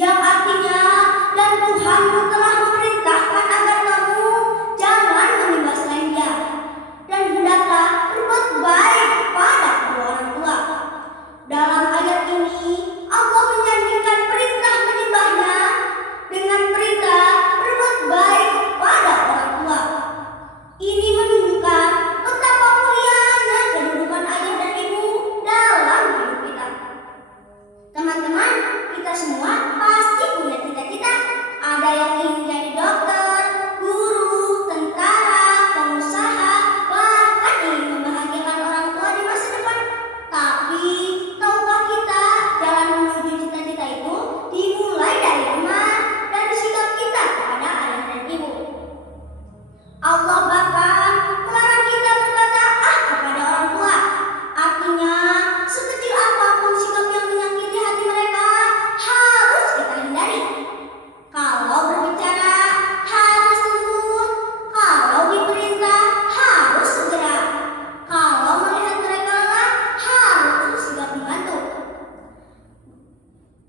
yang artinya dan Tuhanmu telah memerintahkan agar kamu jangan menyembah selain Dia dan hendaklah berbuat baik kepada kedua orang tua. Dalam ayat ini Allah menyandingkan perintah menyembahnya dengan perintah berbuat baik kepada orang tua. Ini menunjukkan betapa mulianya kedudukan ayah dan ibu dalam hidup kita. Teman-teman, kita semua pasti punya cita-cita. Ada yang ingin jadi dokter, guru, tentara, pengusaha, bahkan ingin membahagiakan orang tua di masa depan. Tapi, tahukah kita jalan menuju cita-cita itu dimulai dari rumah, dari sikap kita kepada ayah dan ibu. Allah bahkan melarang kita berkata kepada orang tua. Artinya, sekecil apapun sikap yang menyakiti hati mereka harus kita hindari. Kalau berbicara harus lembut, kalau diperintah harus segera, kalau melihat mereka lelah harus sigap membantu.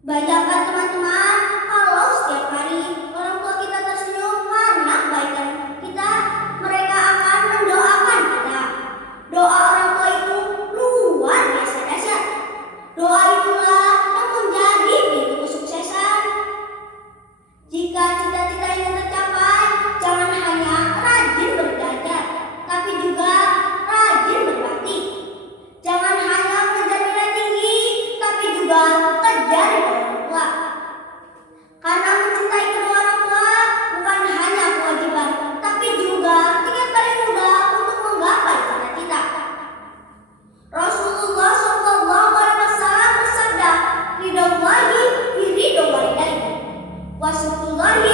Bayangkan teman-teman, kalau setiap hari orang tua kita tersenyum karena kebaikan kita, mereka akan mendoakan kita. Doa orang tua itu luar biasa dahsyat. Doa itulah yang menjadi pintu kesuksesan. Jika cita-cita ingin tercapai, jangan hanya rajin beribadah, tapi juga rajin berbakti. Jangan hanya mengejar nilai tinggi, tapi juga kejar orang tua. Karena mencintai kedua orang tua bukan hanya kewajiban, tapi juga tiket paling mudah untuk menggapai cita-cita. Rasulullah SAW bersabda, "Ridhollahi fi ridho walidayni, wa sukhtullahi